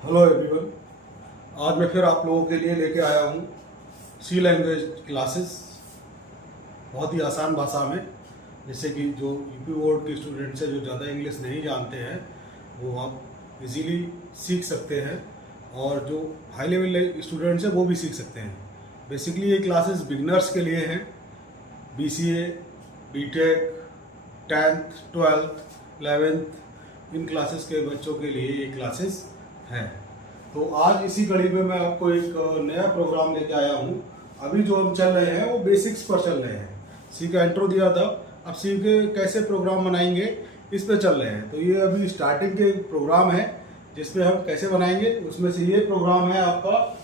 Hello everyone. आज मैं फिर आप लोगों के लिए लेके आया हूँ सी लैंग्वेज क्लासेस, बहुत ही आसान भाषा में, जैसे कि जो यूपी बोर्ड के स्टूडेंट्स हैं जो ज़्यादा इंग्लिश नहीं जानते हैं वो आप इजीली सीख सकते हैं, और जो हाई लेवल स्टूडेंट्स हैं वो भी सीख सकते हैं। बेसिकली ये क्लासेस बिगनर्स के लिए हैं, BCA, BTech, 10th, 12th, 11th इन क्लासेस के बच्चों के लिए ये क्लासेस हैं। तो आज इसी कड़ी में मैं आपको एक नया प्रोग्राम लेके आया हूँ। अभी जो हम चल रहे हैं वो बेसिक्स पर चल रहे हैं। सी का इंट्रो दिया था, अब सी के कैसे प्रोग्राम बनाएंगे इस पे चल रहे हैं। तो ये अभी स्टार्टिंग के प्रोग्राम है जिसमें हम कैसे बनाएंगे, उसमें से ये प्रोग्राम है आपका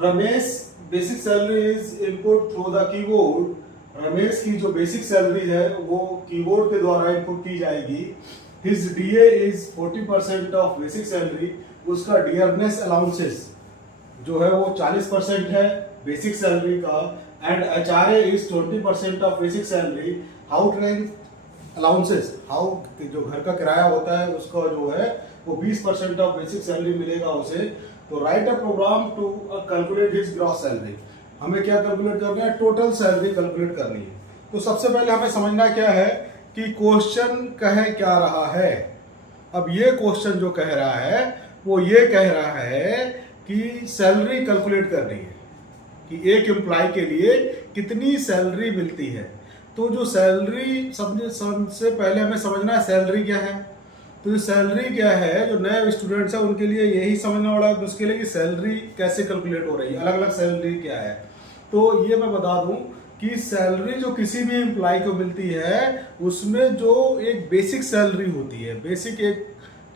Ramesh basic salary is input through the keyboard. Ramesh की जो बेसिक सैलरी है वो कीबोर्ड के द्वारा इनपुट की जाएगी। His DA is 40% of basic salary. उसका डियरनेस अलाउंसेस जो है वो 40% है बेसिक सैलरी का। And HRA is 20% of basic salary. House rent allowances, जो घर का किराया होता है उसका जो है वो 20% ऑफ बेसिक सैलरी मिलेगा उसे। तो write a program to calculate his gross salary. हमें क्या कैलकुलेट करना है, टोटल सैलरी कैलकुलेट करनी है। तो सबसे पहले हमें समझना क्या है कि क्वेश्चन कह क्या रहा है। अब ये क्वेश्चन जो कह रहा है वो ये कह रहा है कि सैलरी कैलकुलेट करनी है कि एक एम्प्लॉय के लिए कितनी सैलरी मिलती है। तो जो सैलरी सबसे पहले हमें समझना है सैलरी क्या है। तो जो सैलरी क्या है, जो नए स्टूडेंट्स हैं उनके लिए यही समझना बड़ा मुश्किल है कि सैलरी कैसे कैलकुलेट हो रही है, अलग अलग सैलरी क्या है। तो ये मैं बता दूं कि सैलरी जो किसी भी एम्प्लॉय को मिलती है उसमें जो एक बेसिक सैलरी होती है, बेसिक एक,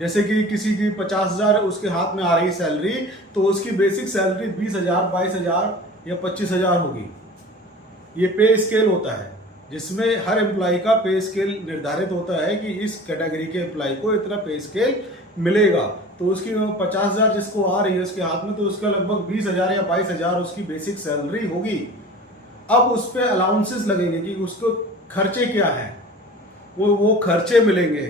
जैसे कि किसी की 50,000 उसके हाथ में आ रही सैलरी, तो उसकी बेसिक सैलरी 20,000, 22,000 या 25,000 होगी। ये पे स्केल होता है जिसमें हर एम्प्लॉय का पे स्केल निर्धारित होता है कि इस कैटेगरी के एम्प्लॉय को इतना पे स्केल मिलेगा। तो उसकी 50,000 जिसको आ रही है उसके हाथ में, तो उसका लगभग 20,000 या 22,000 उसकी बेसिक सैलरी होगी। अब उस पर अलाउंसेस लगेंगे कि उसको खर्चे क्या है, वो खर्चे मिलेंगे।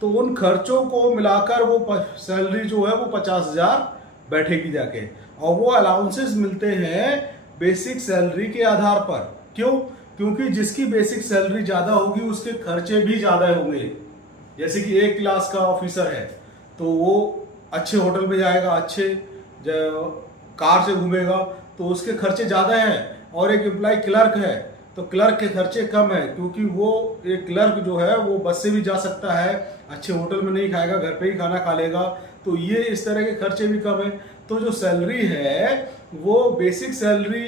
तो उन खर्चों को मिलाकर वो सैलरी जो है वो 50,000 बैठेगी जाके। और वो अलाउंसेस मिलते हैं बेसिक सैलरी के आधार पर। क्यों? क्योंकि जिसकी बेसिक सैलरी ज्यादा होगी उसके खर्चे भी ज्यादा होंगे। जैसे कि एक क्लास का ऑफिसर है तो वो अच्छे होटल में जाएगा, अच्छे कार से घूमेगा, तो उसके खर्चे ज्यादा हैं। और एक एम्प्लॉय क्लर्क है तो क्लर्क के खर्चे कम है, क्योंकि वो एक क्लर्क जो है वो बस से भी जा सकता है, अच्छे होटल में नहीं खाएगा, घर पे ही खाना खा लेगा। तो ये इस तरह के खर्चे भी कम है। तो जो सैलरी है वो बेसिक सैलरी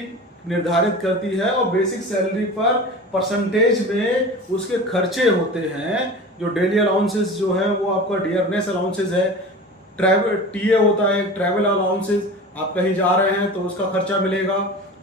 निर्धारित करती है, और बेसिक सैलरी पर परसेंटेज में उसके खर्चे होते हैं। जो डेली अलाउंसेस जो है वो आपका डियरनेस अलाउंसेस है, ट्रैवल टीए होता है, ट्रैवल अलाउंसेस, आप कहीं जा रहे हैं तो उसका खर्चा मिलेगा।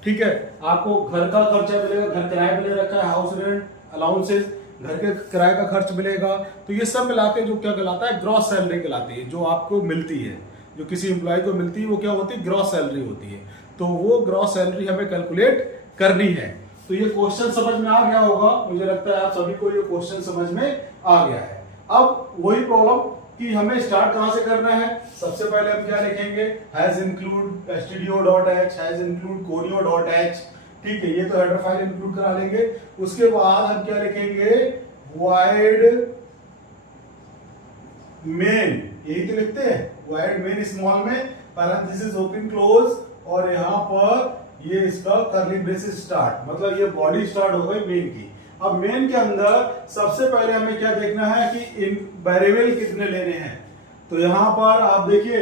ठीक है, आपको घर का खर्चा मिलेगा, घर किराए पे ले रखा है, हाउस रेंट अलाउंसेस, घर के किराए का खर्च मिलेगा। तो ये सब मिला के जो क्या कहलाता है, ग्रॉस सैलरी कहलाती है, जो आपको मिलती है, जो किसी एम्प्लॉय को मिलती है वो क्या होती है, ग्रॉस सैलरी होती है। तो वो ग्रॉस सैलरी हमें कैलकुलेट करनी है। तो ये क्वेश्चन समझ में आ गया होगा, मुझे लगता है आप सभी को ये क्वेश्चन समझ में आ गया है। अब वही प्रॉब्लम कि हमें स्टार्ट कहां से करना है। सबसे पहले हम क्या लिखेंगे, has include stdio.h, has include conio.h। ठीक है, ये तो हेडर फाइल इंक्लूड करा लेंगे। उसके बाद हम क्या लिखेंगे, void main, यही तो लिखते हैं, void main स्मॉल में, पैरेंथेसिस ओपन क्लोज, और यहाँ पर ये इसका कर्ली ब्रेसेस स्टार्ट, मतलब ये बॉडी स्टार्ट हो गई मेन की। अब मेन के अंदर सबसे पहले हमें क्या देखना है कि इन वेरिएबल कितने लेने हैं। तो यहां पर आप देखिए,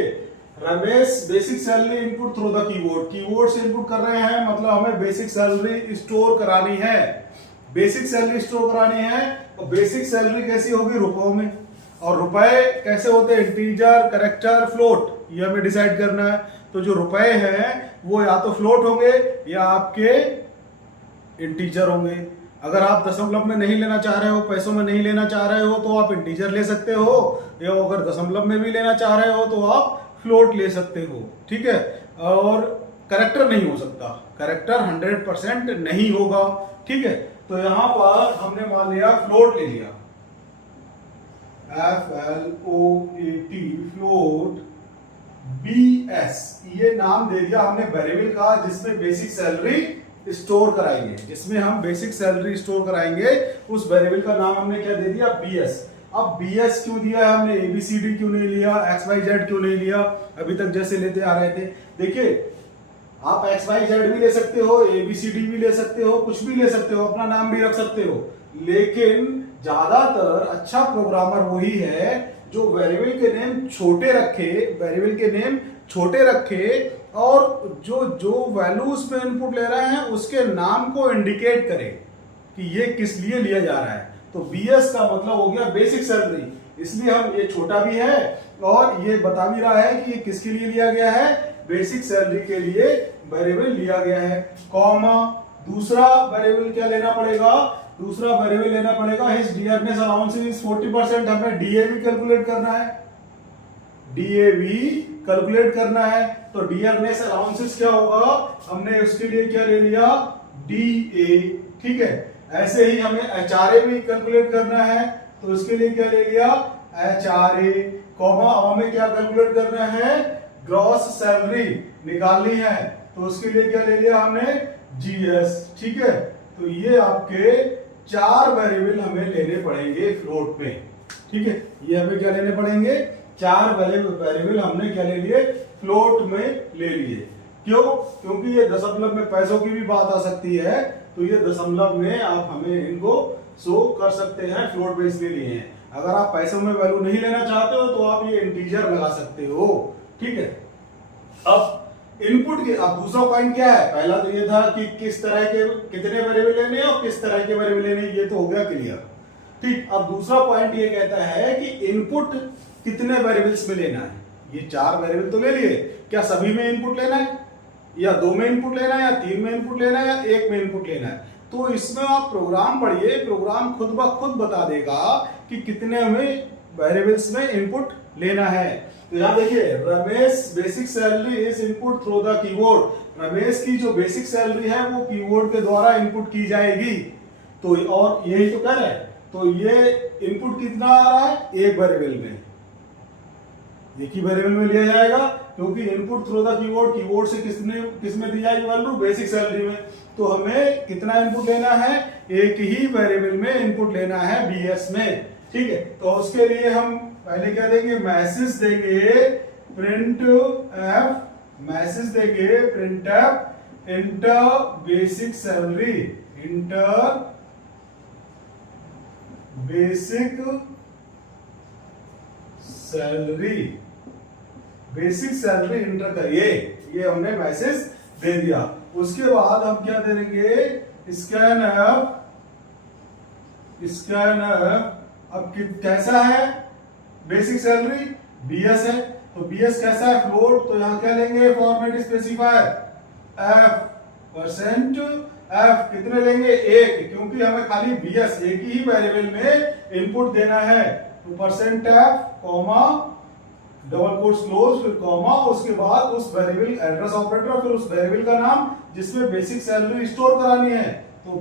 Ramesh basic salary input through the keyboard, keyboard से इनपुट कर रहे हैं, मतलब हमें बेसिक सैलरी स्टोर करानी है। बेसिक सैलरी स्टोर करानी है, और बेसिक सैलरी कैसी होगी, रुपयों में। और रुपए कैसे होते हैं, इंटीजर, कैरेक्टर, फ्लोट, ये हमें डिसाइड करना है। तो जो रुपए हैं वो या तो फ्लोट होंगे या आपके इंटीजर होंगे। अगर आप दशमलव में नहीं लेना चाह रहे हो, पैसों में नहीं लेना चाह रहे हो, तो आप इंटीजर ले सकते हो, या अगर दशमलव में भी लेना चाह रहे हो तो आप फ्लोट ले सकते हो। ठीक है, और कैरेक्टर नहीं हो सकता, कैरेक्टर 100% नहीं होगा। ठीक है, तो यहां पर हमने मान लिया फ्लोट ले लिया, FLOAT, फ्लोट BS, ये नाम दे दिया हमने वेरिएबल का जिसमें बेसिक सैलरी स्टोर कराएंगे, जिसमें हम बेसिक सैलरी स्टोर कराएंगे, उस वेरिएबल का नाम हमने क्या दे दिया, BS। अब BS क्यों दिया है हमने, ABCD क्यों नहीं लिया, XYZ क्यों नहीं लिया, अभी तक जैसे लेते आ रहे थे। देखिए आप XYZ भी ले सकते हो, ABCD भी ले सकते हो, कुछ भी ले सकते हो, अपना नाम भी रख सकते हो, लेकिन ज्यादातर अच्छा प्रोग्रामर वही है जो वेरिएबल के नेम छोटे रखे, वेरिएबल के नेम छोटे रखे और जो जो वैल्यू उसमें इनपुट ले रहे हैं उसके नाम को इंडिकेट करे कि ये किस लिए लिया जा रहा है। तो BS का मतलब हो गया बेसिक सैलरी, इसलिए हम ये छोटा भी है और ये बता भी रहा है कि ये किसके लिए लिया गया है, बेसिक सैलरी के लिए वेरिएबल लिया गया है। कॉमा दूसरा वेरिएबल क्या लेना पड़ेगा, दूसरा वेरिएबल लेना पड़ेगा हिज डियरनेस अलाउंस इज 40%। हमें DAV कैलकुलेट करना है, DAV कैलकुलेट करना है, तो डियरनेस अलाउंसेस क्या होगा, हमने उसके लिए क्या ले लिया, DA। ठीक है, ऐसे ही हमें HRA भी कैलकुलेट करना है, तो उसके लिए क्या ले लिया, HRA। कॉमा अब हमें क्या कैलकुलेट करना है, ग्रॉस सैलरी निकालनी है, तो उसके लिए क्या ले लिया हमने, GS। ठीक है, तो ये आपके 4 वेरिएबल हमें लेने पड़ेंगे फ्लोट में। ठीक है, ये हमें क्या लेने पड़ेंगे, 4 वेरिएबल हमने क्या ले लिए, फ्लोट में ले लिए। क्यों, क्योंकि ये दशमलव में पैसों की भी बात आ सकती है, तो ये दशमलव में आप हमें इनको शो कर सकते हैं, फ्लोट में इसलिए लिए हैं। अगर आप पैसों में वैल्यू नहीं लेना चाहते हो तो आप ये इंटीजर लगा सकते हो। ठीक है, अब इनपुट के, अब दूसरा पॉइंट क्या है, पहला तो ये था कि किस तरह के कितने वेरिएबल लेने हैं और किस तरह के वेरिएबल लेने, ये तो हो गया क्लियर। ठीक, अब दूसरा पॉइंट ये कहता है कि इनपुट कितने वेरिएबल्स में लेना है। ये 4 वेरिएबल तो ले लिए, क्या सभी में इनपुट लेना है, या 2 में इनपुट लेना है, या 3 में इनपुट लेना है, या 1 में इनपुट लेना है। तो इसमें आप प्रोग्राम पढ़िए, प्रोग्राम खुद ब खुद बता देगा कि कितने हमें वेरिएबल्स में इनपुट लेना है। तो यहां देखिए, Ramesh basic salary is input through the keyboard. Ramesh की जो बेसिक सैलरी है वो कीबोर्ड के द्वारा इनपुट की जाएगी। तो और यही तो कर है, तो ये इनपुट कितना आ रहा है, एक वेरिएबल में, एक ही वेरिएबल में लिया जाएगा, क्योंकि input through the keyboard, keyboard से किसमें दी जाएगी वैल्यू, बेसिक सैलरी में। तो हमें कितना इनपुट लेना है, एक ही वेरिएबल में इनपुट लेना है, BS में। ठीक है, तो उसके लिए हम पहले क्या देंगे, मैसेज देंगे प्रिंट एफ, मैसेज देंगे print F inter basic salary, inter basic salary, basic salary inter करिए, ये हमने मैसेज दे दिया। उसके बाद हम क्या देंगे, स्कैन एफ, स्कैन एफ। अब कैसा है बेसिक सैलरी, BS है, तो BS कैसा है, फ्लोट, तो यहां क्या लेंगे, फॉर्मेट स्पेसिफायर F%, F कितने लेंगे, 1, क्योंकि हमें खाली BS एक ही वेरिएबल में इनपुट देना है। तो %F comma double quotes close, फिर कॉमा, उसके बाद उस वेरिएबल एड्रेस ऑपरेटर, फिर उस वेरिएबल का नाम जिसमें बेसिक सैलरी स्टोर करानी है, तो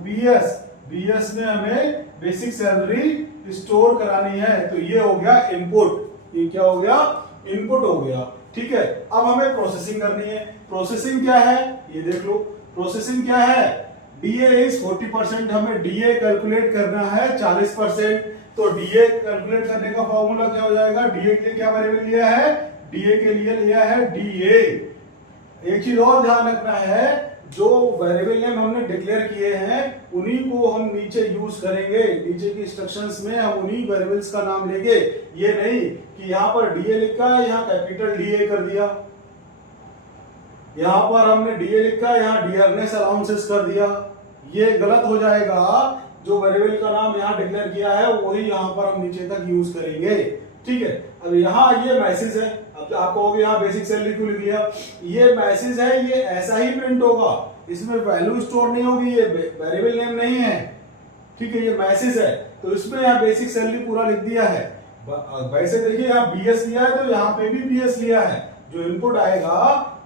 BS में हमें बेसिक सैलरी स्टोर करानी है। तो ये हो गया इनपुट, ये क्या हो गया, इनपुट हो गया। ठीक है, अब हमें प्रोसेसिंग करनी है। प्रोसेसिंग क्या है, ये देख लो, प्रोसेसिंग क्या है, DA इज 40%, हमें DA कैलकुलेट करना है 40%। तो DA कैलकुलेट करने का फॉर्मूला क्या हो जाएगा, DA के लिए क्या वेरिएबल लिया है, DA के लिए लिया है DA। एक चीज और ध्यान रखना है, जो वेरिएबल नेम हमने डिक्लेयर किए हैं उन्हीं को हम नीचे यूज करेंगे, नीचे की इंस्ट्रक्शंस में हम उन्हीं वेरिएबल्स का नाम लेंगे। ये नहीं कि यहाँ पर DA लिखा है, यहाँ कैपिटल DA कर दिया, यहाँ पर हमने DA लिखा है, यहाँ डियरनेस अलाउंसेस कर दिया, ये गलत हो जाएगा। जो वेरिएबल का नाम यहाँ डिक्लेयर किया है वही यहाँ पर हम नीचे तक यूज करेंगे। ठीक है, अब यहाँ ये मैसेज है, अब आप कहोगे यहाँ बेसिक सैलरी क्यों लिख दिया, ये मैसेज है, ये ऐसा ही प्रिंट होगा, इसमें वैल्यू स्टोर नहीं होगी, ये वेरिएबल नेम नहीं है। ठीक है, ये मैसेज है, तो इसमें यहाँ बेसिक सैलरी पूरा लिख दिया है। वैसे देखिए यहाँ BS लिया है, तो यहाँ पे भी BS लिया है, जो इनपुट आएगा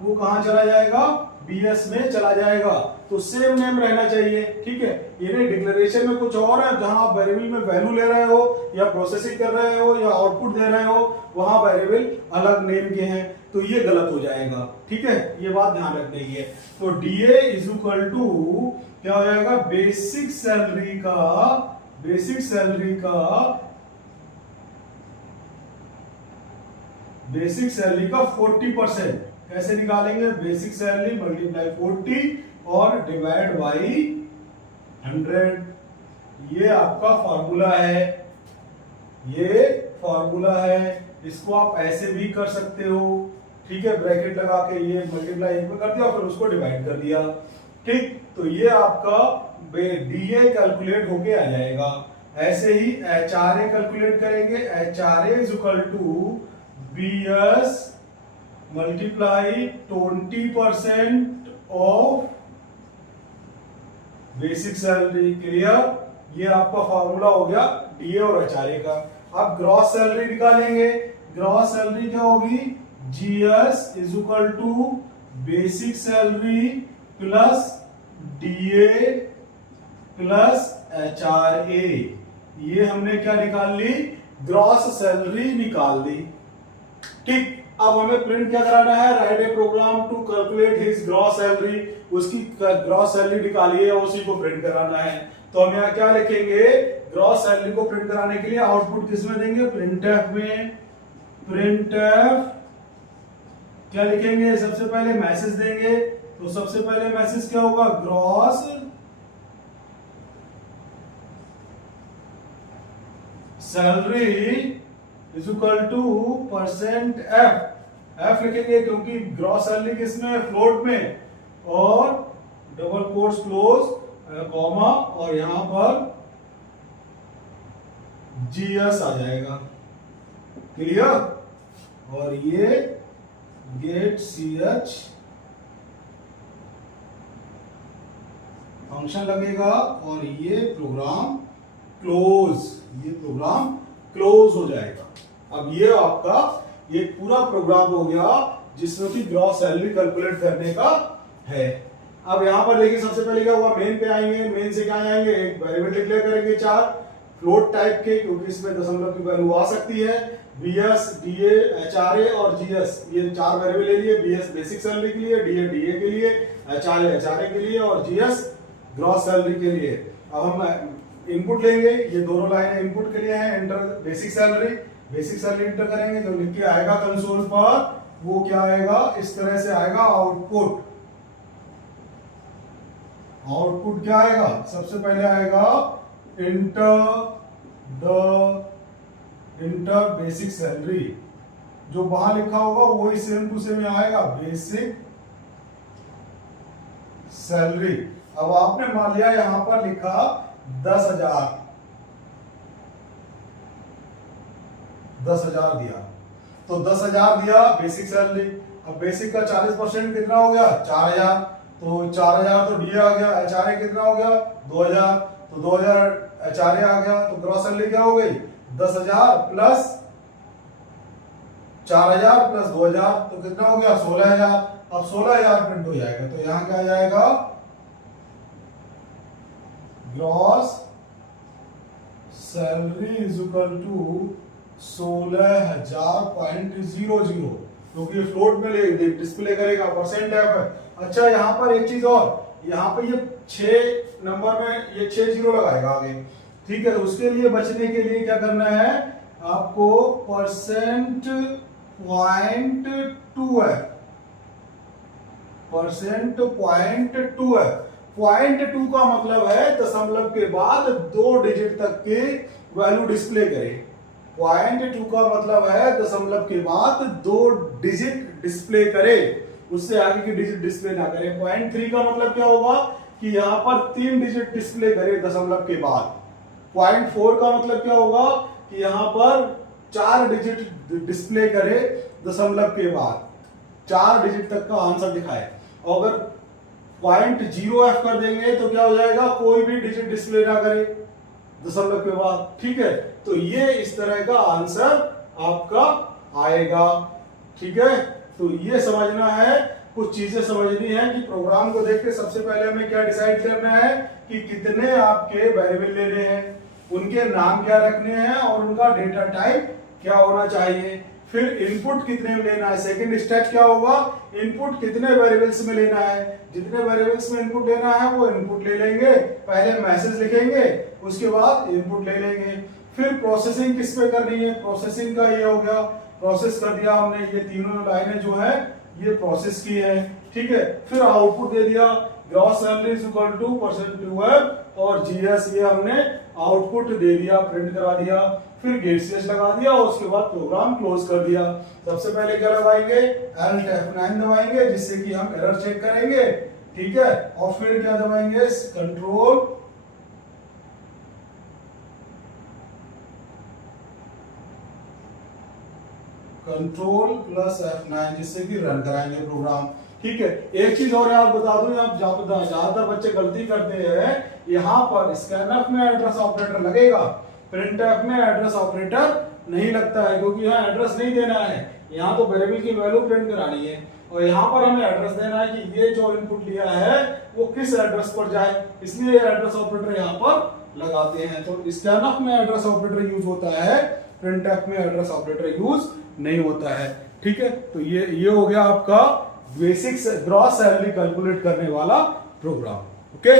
वो कहाँ चला जाएगा, BS में चला जाएगा। तो सेम नेम रहना चाहिए, ठीक है। ये डिक्लेरेशन में कुछ और है, जहां आप वेरिएबल में वैल्यू ले रहे हो या प्रोसेसिंग कर रहे हो या आउटपुट दे रहे हो, वहां वेरिएबल अलग नेम के हैं, तो ये गलत हो जाएगा, ठीक है। ये बात ध्यान रखने की है। तो DA इज इक्वल टू क्या हो जाएगा, बेसिक सैलरी का 40%। कैसे निकालेंगे, बेसिक सैलरी मल्टीप्लाई 40 और डिवाइड बाई 100। ये आपका फॉर्मूला है, इसको आप ऐसे भी कर सकते हो, ठीक है। ब्रैकेट लगा के ये मल्टीप्लाई एक में कर दिया, फिर उसको डिवाइड कर दिया, ठीक। तो ये आपका DA कैलकुलेट होके आ जाएगा। ऐसे ही HRA कैलकुलेट करेंगे, HRA is equal to BS multiply 20% of basic salary. Clear, ये आपका फॉर्मूला हो गया DA और HRA का। अब ग्रॉस सैलरी निकालेंगे। ग्रॉस सैलरी क्या होगी, GS is equal to basic salary plus DA plus HRA। ये हमने क्या निकाल ली, ग्रॉस सैलरी निकाल दी, ठीक। अब हमें प्रिंट क्या कराना है, write a program to calculate his gross salary. उसकी ग्रॉस सैलरी निकाली है, उसी को प्रिंट कराना है। तो हम यहाँ क्या लिखेंगे, ग्रॉस सैलरी को प्रिंट कराने के लिए आउटपुट किसमें देंगे, प्रिंटफ में। प्रिंटफ क्या लिखेंगे, सबसे पहले मैसेज देंगे। तो सबसे पहले मैसेज क्या होगा, gross salary is equal two percent F लिखेंगे, क्योंकि ग्रॉस सैलरी किसमें, फ्लोट में, और डबल कोट्स क्लोज कॉमा, और यहां पर GS आ जाएगा। क्लियर, और ये गेट CH फंक्शन लगेगा, और ये प्रोग्राम क्लोज हो जाएगा। अब ये आपका ये पूरा प्रोग्राम हो गया, जिसमें कि ग्रॉस सैलरी कैलकुलेट करने का है। अब यहां पर देखिए, सबसे पहले क्या हुआ, मेन पे आएंगे। मेन से क्या आएंगे, एक वेरिएबल डिक्लेयर करेंगे, 4 फ्लोट टाइप के, क्योंकि इसमें दशमलव की वैल्यू आ सकती है। BS, DA, HRA और GS, ये 4 वेरिएबल ले लिए। BS बेसिक सैलरी के लिए, DA के लिए, HRA के लिए, और GS ग्रॉस सैलरी के लिए। अब हम इनपुट लेंगे, ये दोनों लाइनें इनपुट के लिए हैं। एंटर बेसिक सैलरी एंटर करेंगे, जो लिख के आएगा कंसोल पर, वो क्या आएगा, इस तरह से आएगा आउटपुट क्या आएगा, सबसे पहले आएगा इंटर बेसिक सैलरी। जो वहां लिखा होगा वही सेम टू सेम आएगा, बेसिक सैलरी। अब आपने मान लिया यहां पर लिखा 10,000 दिया, तो 10,000 दिया बेसिक सैलरी। अब बेसिक का 40% कितना हो गया, 4,000। तो 4,000 तो DA आ गया। HRA कितना हो गया, 2,000। तो 2,000 HRA आ गया। तो ग्रॉस सैलरी क्या हो गई, 10,000 प्लस 4,000 प्लस 2,000, तो कितना हो गया, 16,000। अब 16,000 प्रिंट हो जाएगा। तो यहां क्या आ जाएगा, gross salary is equal to 16,000.00, क्योंकि फ्लोट में डिस्प्ले करेगा, परसेंट एफ है। अच्छा, यहां पर एक चीज और, यहां पे ये 6 नंबर में ये 6 जीरो लगाएगा आगे, ठीक है। उसके लिए बचने के लिए क्या करना है आपको, परसेंट पॉइंट 2 है, परसेंट पॉइंट 2 है। पॉइंट 2 का मतलब है दशमलव के बाद 2 डिजिट तक के वैल्यू डिस्प्ले करे। पॉइंट 2 का मतलब है दशमलव के बाद 2 डिजिट डिस्प्ले करे, उससे आगे की डिजिट डिस्प्ले ना करे। पॉइंट 3 का मतलब क्या होगा कि यहां पर 3 डिजिट डिस्प्ले करे दशमलव के बाद। पॉइंट 4 का मतलब क्या होगा कि यहां पर 4 डिजिट डिस्प्ले करे दशमलव के बाद, 4 डिजिट तक का आंसर दिखाए। और अगर पॉइंट 0F कर देंगे तो क्या हो जाएगा, कोई भी डिजिट डिस्प्ले ना करे दशमलव के बाद, ठीक है। तो ये इस तरह का आंसर आपका आएगा, ठीक है। तो ये समझना है कुछ चीजें समझनी है कि प्रोग्राम को देख के सबसे पहले हमें क्या डिसाइड करना है कि कितने आपके वेरिएबल लेने हैं, उनके नाम क्या रखने हैं और उनका डेटा टाइप क्या होना चाहिए। फिर इनपुट कितने में लेना है, सेकंड स्टेप क्या होगा, इनपुट कितने वेरिएबल्स में लेना है, जितने वेरिएबल्स में इनपुट लेना है वो इनपुट ले लेंगे, पहले मैसेज लिखेंगे उसके बाद इनपुट ले लेंगे। फिर प्रोसेसिंग किस पे करनी है, प्रोसेसिंग का ये हो गया, प्रोसेस कर दिया हमने, ये तीनों लाइनें जो है ये प्रोसेस की है, ठीक है। फिर आउटपुट दे दिया, gross salary is equal to % और जीएस, ये हमने आउटपुट दे दिया, प्रिंट करा दिया। फिर गेट सीएच लगा दिया और उसके बाद प्रोग्राम क्लोज कर दिया। सबसे पहले क्या लगाएंगे, Alt F9 दबाएंगे जिससे कि हम एरर चेक करेंगे, ठीक है। और फिर क्या दबाएंगे, कंट्रोल प्लस F9 जिससे कि रन कराएंगे प्रोग्राम, ठीक है। एक चीज और आप बता दूं, आप ज्यादातर बच्चे गलती करते हैं, यहाँ पर स्कैनफ में एड्रेस ऑपरेटर लगेगा, प्रिंटफ में एड्रेस ऑपरेटर नहीं लगता है, क्योंकि यहाँ एड्रेस नहीं देना है, यहाँ तो वेरिएबल की वैल्यू प्रिंट करानी है और यहाँ पर हमें एड्रेस देना है कि ये जो इनपुट लिया है वो किस एड्रेस पर जाए, इसलिए एड्रेस ऑपरेटर यहाँ पर लगाते हैं। तो स्कैनफ में एड्रेस ऑपरेटर यूज होता है, प्रिंटफ में एड्रेस ऑपरेटर यूज नहीं होता है, ठीक है। तो ये हो गया आपका बेसिक्स ग्रॉस सैलरी कैलकुलेट करने वाला प्रोग्राम, ओके।